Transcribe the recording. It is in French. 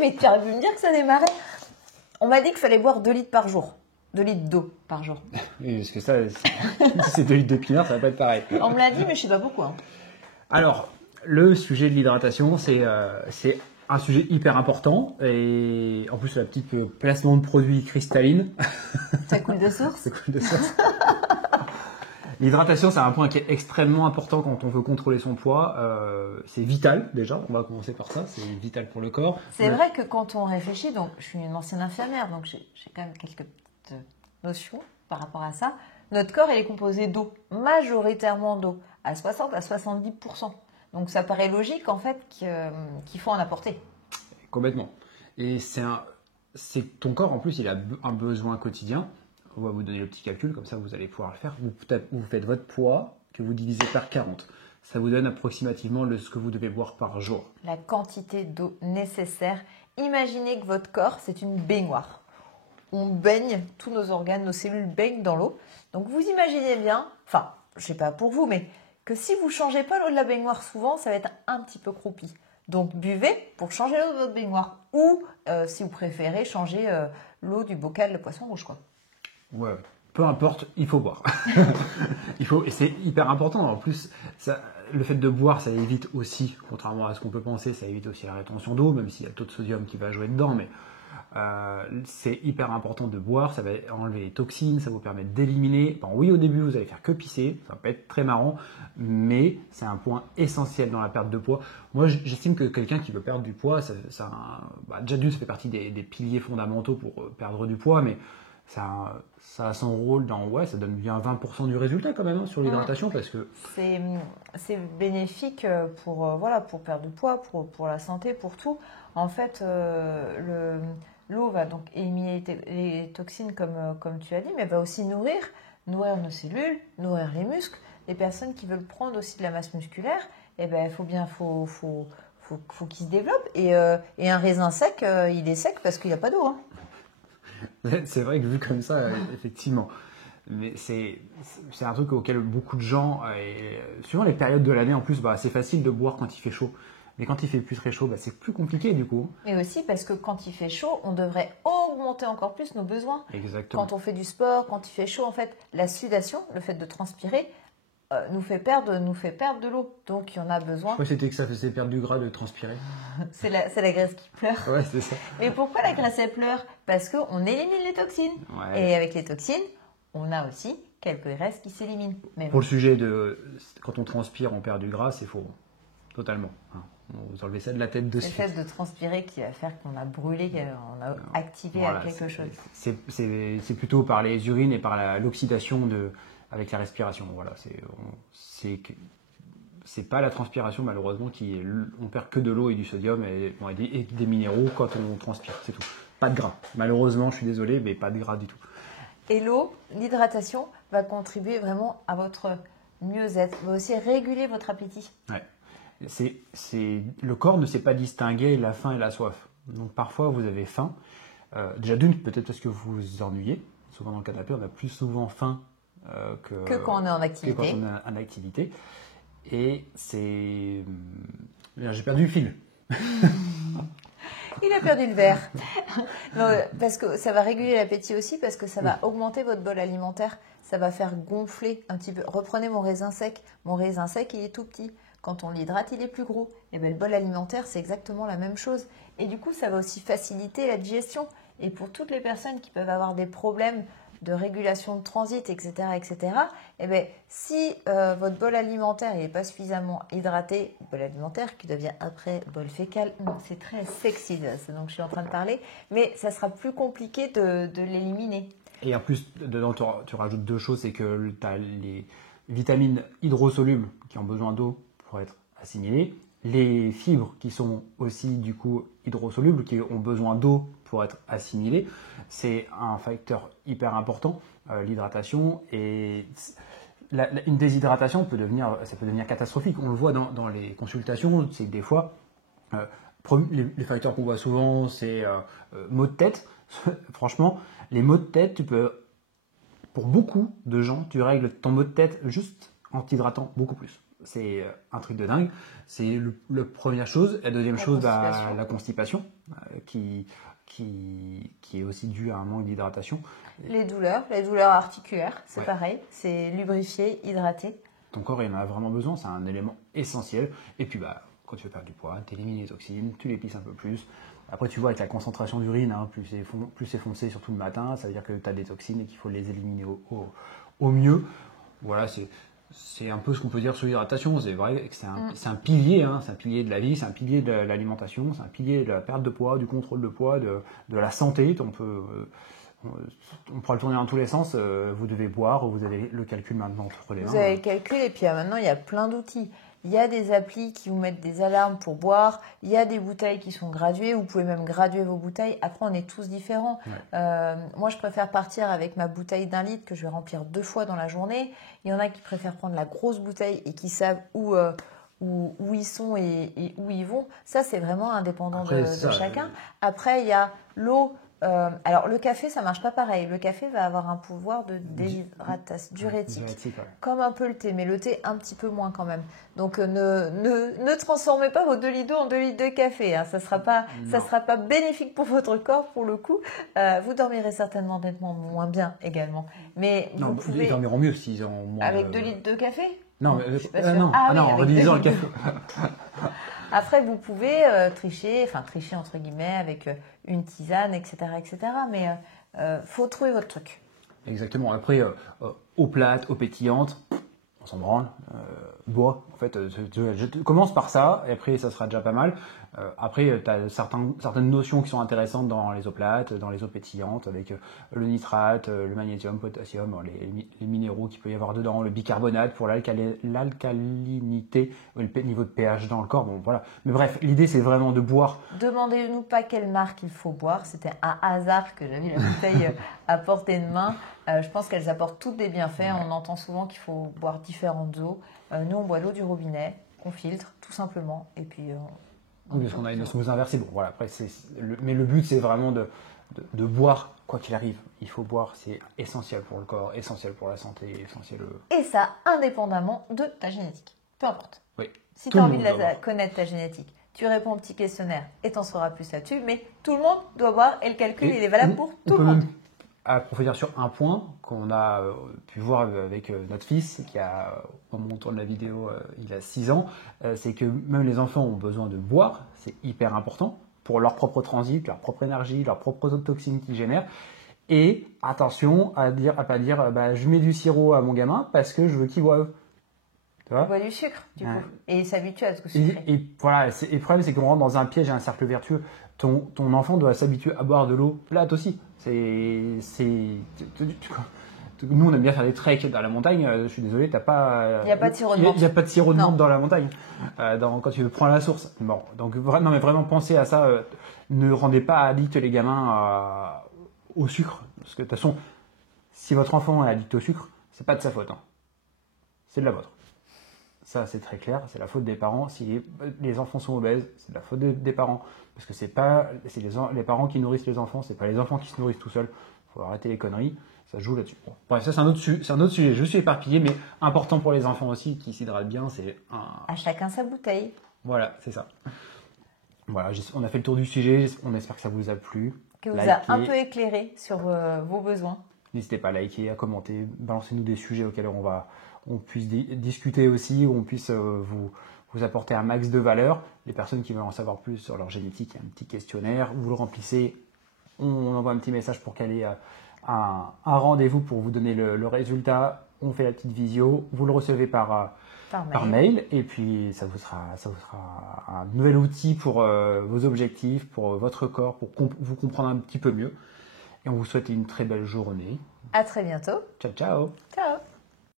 Mais tu aurais pu me dire que ça démarrait. On m'a dit qu'il fallait boire 2 litres par jour. 2 litres d'eau par jour. Oui, parce que ça, si c'est 2 litres de pinard, ça va pas être pareil. On me l'a dit, mais je sais pas pourquoi. Alors, le sujet de l'hydratation, c'est un sujet hyper important. Et en plus, la petite placement de produits cristalline. Ça coule de source. Ça coule de source. L'hydratation, c'est un point qui est extrêmement important quand on veut contrôler son poids. C'est vital déjà, on va commencer par ça, c'est vital pour le corps. C'est vrai que quand on réfléchit, donc je suis une ancienne infirmière, donc j'ai quand même quelques petites notions par rapport à ça. Notre corps, il est composé d'eau, majoritairement d'eau, à 60 à 70%. Donc ça paraît logique en fait qu'il faut en apporter. Complètement. Et c'est ton corps en plus, il a un besoin quotidien. On va vous donner le petit calcul, comme ça vous allez pouvoir le faire. Vous faites votre poids que vous divisez par 40. Ça vous donne approximativement ce que vous devez boire par jour. La quantité d'eau nécessaire. Imaginez que votre corps, c'est une baignoire. On baigne, tous nos organes, nos cellules baignent dans l'eau. Donc vous imaginez bien, enfin, je ne sais pas pour vous, mais que si vous ne changez pas l'eau de la baignoire souvent, ça va être un petit peu croupi. Donc buvez pour changer l'eau de votre baignoire. Ou, si vous préférez, changer l'eau du bocal de poisson rouge, quoi. Ouais, peu importe, il faut boire. Et c'est hyper important. En plus, le fait de boire, ça évite aussi, contrairement à ce qu'on peut penser, ça évite aussi la rétention d'eau, même s'il y a le taux de sodium qui va jouer dedans. Mais c'est hyper important de boire. Ça va enlever les toxines, ça vous permet d'éliminer. Bon, oui, au début, vous allez faire que pisser. Ça va pas être très marrant, mais c'est un point essentiel dans la perte de poids. Moi, j'estime que quelqu'un qui veut perdre du poids, déjà d'une, ça fait partie des piliers fondamentaux pour perdre du poids, mais ça a son rôle ça donne bien 20% du résultat quand même sur l'hydratation parce que c'est bénéfique pour perdre du poids, pour la santé, pour tout. En fait, l'eau va donc éliminer les toxines comme tu as dit, mais va aussi nourrir nos cellules, nourrir les muscles. Les personnes qui veulent prendre aussi de la masse musculaire, eh ben faut qu'il se développe. Et un raisin sec, il est sec parce qu'il n'y a pas d'eau. Hein. C'est vrai que vu comme ça, effectivement. Mais c'est un truc auquel beaucoup de gens, suivant les périodes de l'année en plus, c'est facile de boire quand il fait chaud. Mais quand il fait plus très chaud, c'est plus compliqué du coup. Mais aussi parce que quand il fait chaud, on devrait augmenter encore plus nos besoins. Exactement. Quand on fait du sport, quand il fait chaud, en fait, la sudation, le fait de transpirer, nous fait perdre de l'eau. Donc il y en a besoin. Je crois que c'était que ça faisait perdre du gras de transpirer. C'est la graisse qui pleure. Ouais, c'est ça. Et pourquoi la graisse elle pleure? Parce qu'on élimine les toxines. Ouais. Et avec les toxines, on a aussi quelques graisses qui s'éliminent. Pour le sujet de quand on transpire, on perd du gras, c'est faux. Totalement. Vous enlevez ça de la tête de suite. C'est le fait de transpirer qui va faire qu'on a brûlé, qu'on a activé quelque chose. C'est plutôt par les urines et par l'oxydation avec la respiration. Voilà, c'est pas la transpiration malheureusement on perd que de l'eau et du sodium et des minéraux quand on transpire, c'est tout. Pas de gras. Malheureusement, je suis désolé, mais pas de gras du tout. Et l'eau, l'hydratation va contribuer vraiment à votre mieux-être, va aussi réguler votre appétit. Ouais. Le corps ne sait pas distinguer la faim et la soif. Donc parfois vous avez faim. Déjà d'une, peut-être parce que vous vous ennuyez. Souvent dans le canapé, on a plus souvent faim que quand on est en activité. Que quand on est en activité. Et c'est... J'ai perdu le fil. Il a perdu le verre. Non, parce que ça va réguler l'appétit aussi, parce que ça va augmenter votre bol alimentaire. Ça va faire gonfler un petit peu. Reprenez mon raisin sec. Mon raisin sec, il est tout petit. Quand on l'hydrate, il est plus gros. Et bien, le bol alimentaire, c'est exactement la même chose. Et du coup, ça va aussi faciliter la digestion. Et pour toutes les personnes qui peuvent avoir des problèmes de régulation de transit, etc., et bien, si votre bol alimentaire n'est pas suffisamment hydraté, bol alimentaire qui devient après bol fécal, c'est très sexy, c'est donc je suis en train de parler, mais ça sera plus compliqué de l'éliminer. Et en plus, dedans, tu rajoutes deux choses, c'est que tu as les vitamines hydrosolubles qui ont besoin d'eau pour être assimilées, les fibres qui sont aussi du coup hydrosolubles, qui ont besoin d'eau pour être assimilées. C'est un facteur hyper important, l'hydratation. Et une déshydratation peut devenir catastrophique. On le voit dans les consultations, c'est que des fois, les facteurs qu'on voit souvent, c'est maux de tête. Franchement, les maux de tête, pour beaucoup de gens, tu règles ton maux de tête juste en t'hydratant beaucoup plus. c'est un truc de dingue. C'est la première chose. La deuxième chose, la constipation, qui est aussi due à un manque d'hydratation. Les douleurs articulaires, c'est pareil. C'est lubrifié, hydraté. Ton corps, il en a vraiment besoin. C'est un élément essentiel. Et puis, quand tu veux perdre du poids, tu élimines les toxines, tu les pisses un peu plus. Après, tu vois, avec la concentration d'urine, plus c'est foncé, surtout le matin, ça veut dire que tu as des toxines et qu'il faut les éliminer au mieux. Voilà, c'est un peu ce qu'on peut dire sur l'hydratation. C'est vrai que c'est un pilier, c'est un pilier de la vie, c'est un pilier de l'alimentation, c'est un pilier de la perte de poids, du contrôle de poids, de la santé. On pourra le tourner dans tous les sens. Vous devez boire, vous avez le calcul maintenant entre les mains. Vous avez le calcul et puis maintenant, il y a plein d'outils. Il y a des applis qui vous mettent des alarmes pour boire. Il y a des bouteilles qui sont graduées. Vous pouvez même graduer vos bouteilles. Après, on est tous différents. Ouais. Moi, je préfère partir avec ma bouteille d'1 litre que je vais remplir 2 fois dans la journée. Il y en a qui préfèrent prendre la grosse bouteille et qui savent où ils sont et où ils vont. Ça, c'est vraiment indépendant de chacun. Après, il y a l'eau. Alors le café, ça marche pas pareil. Le café va avoir un pouvoir de déshydratation diurétique, comme un peu le thé, mais le thé un petit peu moins quand même. Donc ne transformez pas vos 2 litres d'eau en 2 litres de café. Ça sera pas bénéfique pour votre corps pour le coup. Vous dormirez certainement nettement moins bien également. Mais vous pouvez. Ils dormiront mieux s'ils ont moins. Avec 2 litres de café? Non, en réduisant le café. Après, vous pouvez tricher entre guillemets, avec une tisane, etc. Mais faut trouver votre truc. Exactement. Après, eau plate, eau pétillante, on s'en branle. Bois, en fait, je commence par ça, et après, ça sera déjà pas mal. Après, tu as certaines notions qui sont intéressantes dans les eaux plates, dans les eaux pétillantes, avec le nitrate, le magnésium, potassium, les minéraux qu'il peut y avoir dedans, le bicarbonate pour l'alcalinité, le niveau de pH dans le corps. Bon, voilà. Mais bref, l'idée, c'est vraiment de boire. Demandez-nous pas quelle marque il faut boire. C'était un hasard que j'avais la bouteille à portée de main. Je pense qu'elles apportent toutes des bienfaits. Ouais. On entend souvent qu'il faut boire différentes eaux. Nous, on boit l'eau du robinet, qu'on filtre, tout simplement. Et puis... Oui, parce qu'on a une osmose inversée. Bon, voilà, après, mais le but, c'est vraiment de boire, quoi qu'il arrive. Il faut boire, c'est essentiel pour le corps, essentiel pour la santé, essentiel. Et ça, indépendamment de ta génétique. Peu importe. Oui. Si tu as envie de connaître ta génétique, tu réponds au petit questionnaire et tu en sauras plus là-dessus. Mais tout le monde doit boire et le calcul, il est valable pour tout le monde. Approfondir sur un point qu'on a pu voir avec notre fils qui a, au moment où on tourne la vidéo, il a 6 ans, c'est que même les enfants ont besoin de boire, c'est hyper important pour leur propre transit, leur propre énergie, leurs propres toxines qu'ils génèrent. Et attention à pas dire je mets du sirop à mon gamin parce que je veux qu'il boive. Tu vois, il boit du sucre du coup et il s'habitue à ce que sucré. Et voilà, le problème c'est qu'on rentre dans un piège et un cercle vertueux. Ton enfant doit s'habituer à boire de l'eau plate aussi. Nous, on aime bien faire des treks dans la montagne. Je suis désolé, t'as pas. Il n'y a pas de sirop de menthe. Il n'y a pas de sirop de menthe dans la montagne. Quand tu prends la source. Bon, donc non, mais vraiment pensez à ça. Ne rendez pas addict les gamins au sucre, parce que de toute façon, si votre enfant est addict au sucre, c'est pas de sa faute. C'est de la vôtre. Ça, c'est très clair. C'est la faute des parents. Si les enfants sont obèses, c'est de la faute des parents. Parce que c'est les parents qui nourrissent les enfants, c'est pas les enfants qui se nourrissent tout seuls. Il faut arrêter les conneries. Ça joue là-dessus. Bon, bref, ça c'est un autre sujet. Je suis éparpillé, mais important pour les enfants aussi qui s'hydratent bien. À chacun sa bouteille. Voilà, c'est ça. Voilà, on a fait le tour du sujet. On espère que ça vous a plu. Que vous a un peu éclairé sur vos besoins. N'hésitez pas à liker, à commenter, balancez-nous des sujets auxquels on puisse discuter aussi, où on puisse vous apporter un max de valeur. Les personnes qui veulent en savoir plus sur leur génétique, il y a un petit questionnaire, vous le remplissez, on envoie un petit message pour caler un rendez-vous pour vous donner le résultat, on fait la petite visio, vous le recevez par mail, et puis ça vous sera un nouvel outil pour vos objectifs, pour votre corps, pour vous comprendre un petit peu mieux. Et on vous souhaite une très belle journée. À très bientôt. Ciao, ciao. Ciao.